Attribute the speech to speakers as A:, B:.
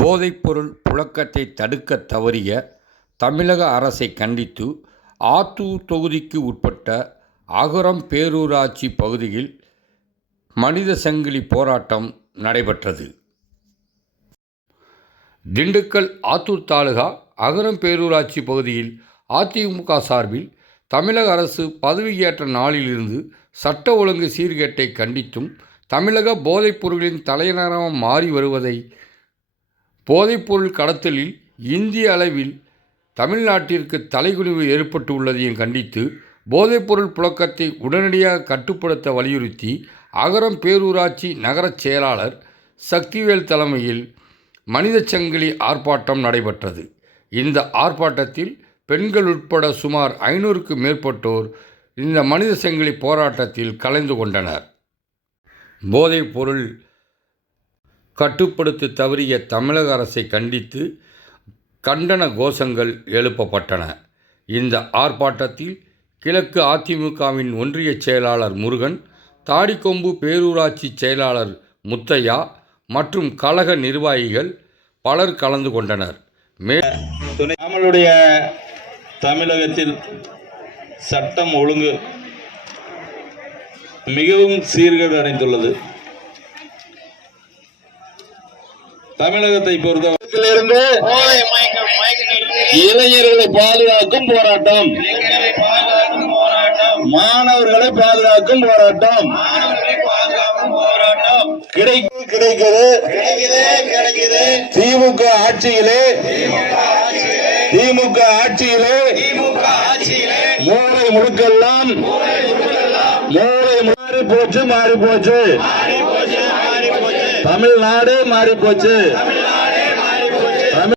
A: போதைப்பொருள் புழக்கத்தை தடுக்க தவறிய தமிழக அரசை கண்டித்து ஆத்தூர் தொகுதிக்கு உட்பட்ட அகரம் பேரூராட்சி பகுதியில் மனித சங்கிலி போராட்டம் நடைபெற்றது. திண்டுக்கல் ஆத்தூர் தாலுகா அகரம் பேரூராட்சி பகுதியில் அதிமுக சார்பில் தமிழக அரசு பதவியேற்ற நாளிலிருந்து சட்ட ஒழுங்கு சீர்கேட்டை கண்டித்தும் தமிழக போதைப்பொருளின் தலைநகரமாக மாறி வருவதை போதைப்பொருள் கடத்தலில் இந்திய அளவில் தமிழ்நாட்டிற்கு தலைகுனிவு ஏற்பட்டுள்ளதையும் கண்டித்து போதைப்பொருள் புழக்கத்தை உடனடியாக கட்டுப்படுத்த வலியுறுத்தி அகரம் பேரூராட்சி நகரச் செயலாளர் சக்திவேல் தலைமையில் மனித சங்கிலி ஆர்ப்பாட்டம் நடைபெற்றது. இந்த ஆர்ப்பாட்டத்தில் பெண்கள் உட்பட சுமார் ஐநூறுக்கு மேற்பட்டோர் இந்த மனித சங்கிலி போராட்டத்தில் கலந்து கொண்டனர். போதைப்பொருள் கட்டுப்படுத்த தவறிய தமிழக அரசை கண்டித்து கண்டன கோஷங்கள் எழுப்பப்பட்டன. இந்த ஆர்ப்பாட்டத்தில் கிழக்கு அதிமுகவின் ஒன்றிய செயலாளர் முருகன் தாடிக்கொம்பு பேரூராட்சி செயலாளர் முத்தையா மற்றும் கழக நிர்வாகிகள் பலர் கலந்து கொண்டனர். மே
B: நம்மளுடைய தமிழகத்தில் சட்டம் ஒழுங்கு மிகவும் சீர்கேடு அடைந்துள்ளது. தமிழகத்தை பொறுத்தவரையிலிருந்து இளைஞர்களை பாதுகாக்கும் போராட்டம். மாணவர்களை பாதுகாக்கும் போராட்டம். கிடைக்கு கிடைக்கிறது திமுக ஆட்சியிலே திமுக ஆட்சியிலே. மூளை முழுக்கெல்லாம் மூளை மாறி போச்சு மாறி போச்சு தமிழ்நாடு மாறி போச்சு